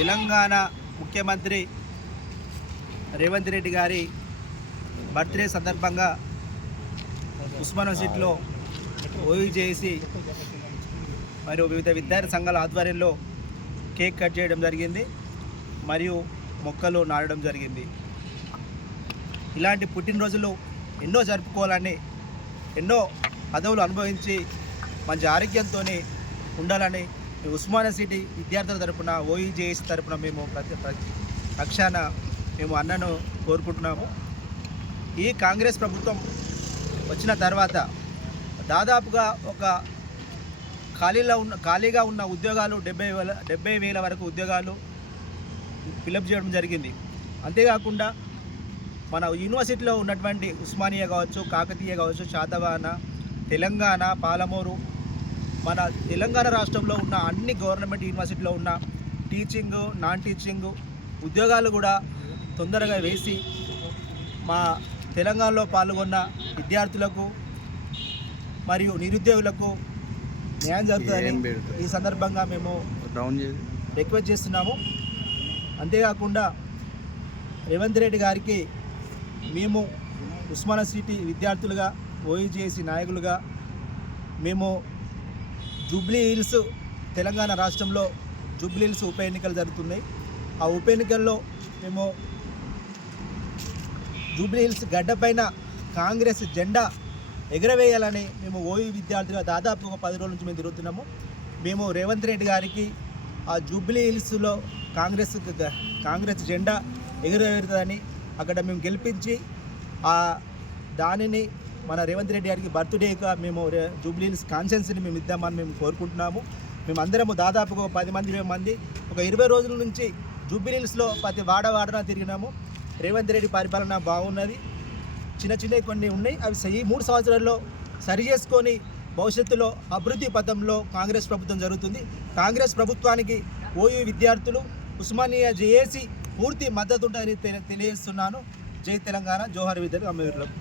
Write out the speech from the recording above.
తెలంగాణ ముఖ్యమంత్రి రేవంత్ రెడ్డి గారి బర్త్డే సందర్భంగా ఉస్మానా యూనివర్సిటీలో ఓయూ చేసి మరియు వివిధ విద్యార్థి సంఘాల ఆధ్వర్యంలో కేక్ కట్ చేయడం జరిగింది మరియు మొక్కలు నాటడం జరిగింది. ఇలాంటి పుట్టినరోజులు ఎన్నో జరుపుకోవాలని ఎన్నో పదవులు అనుభవించి మంచి ఆరోగ్యంతో ఉండాలని ఉస్మానియా సిటీ విద్యార్థుల తరపున ఓఈజేఎస్ తరపున మేము ప్రతి ప్రతి పక్షాన మేము అన్నను కోరుకుంటున్నాము. ఈ కాంగ్రెస్ ప్రభుత్వం వచ్చిన తర్వాత దాదాపుగా ఒక ఖాళీలో ఉన్న ఖాళీగా ఉన్న ఉద్యోగాలు డెబ్బై వేల డెబ్బై వేల వరకు ఉద్యోగాలు ఫిలప్ చేయడం జరిగింది. అంతేకాకుండా మన యూనివర్సిటీలో ఉన్నటువంటి ఉస్మానియా కావచ్చు కాకతీయ కావచ్చు శాతవాహన తెలంగాణ పాలమూరు మన తెలంగాణ రాష్ట్రంలో ఉన్న అన్ని గవర్నమెంట్ యూనివర్సిటీలో ఉన్న టీచింగ్ నాన్ టీచింగ్ ఉద్యోగాలు కూడా తొందరగా వేసి మా తెలంగాణలో పాల్గొన్న విద్యార్థులకు మరియు నిరుద్యోగులకు న్యాయం జరుగుతుందని ఈ సందర్భంగా మేము రిక్వెస్ట్ చేస్తున్నాము. అంతేకాకుండా రేవంత్ రెడ్డి గారికి మేము ఉస్మానియా సిటీ విద్యార్థులుగా ఓఈజేసి నాయకులుగా మేము జూబ్లీ హిల్స్ తెలంగాణ రాష్ట్రంలో జూబ్లీ హిల్స్ ఉప ఎన్నికలు జరుగుతున్నాయి. ఆ ఉప ఎన్నికల్లో మేము జూబ్లీ హిల్స్ గడ్డపైన కాంగ్రెస్ జెండా ఎగరవేయాలని మేము ఓయూ విద్యార్థులుగా దాదాపు ఒక పది రోజుల నుంచి మేము తిరుగుతున్నాము. మేము రేవంత్ రెడ్డి గారికి ఆ జూబ్లీ హిల్స్లో కాంగ్రెస్ కాంగ్రెస్ జెండా ఎగురవేరుతుందని అక్కడ మేము గెలిపించి ఆ దానిని మన రేవంత్ రెడ్డి గారికి బర్త్డేగా మేము జూబ్లీస్ కాన్సెన్స్ని మేము ఇద్దామని మేము కోరుకుంటున్నాము. మేము అందరము దాదాపుగా ఒక పది మంది ఇరవై మంది ఒక ఇరవై రోజుల నుంచి జూబ్లీహిల్స్లో ప్రతి వాడ వాడన తిరిగినాము. రేవంత్ రెడ్డి పరిపాలన బాగున్నది. చిన్న చిన్నవి కొన్ని ఉన్నాయి. అవి ఈ మూడు సంవత్సరాల్లో సరి చేసుకొని భవిష్యత్తులో అభివృద్ధి పథంలో కాంగ్రెస్ ప్రభుత్వం జరుగుతుంది. కాంగ్రెస్ ప్రభుత్వానికి ఓయూ విద్యార్థులు ఉస్మానియా జేఏసీ పూర్తి మద్దతు ఉంటుందని తెలియజేస్తున్నాను. జై తెలంగాణ. జోహార్ విద్యార్థి అమ్మవీరులకు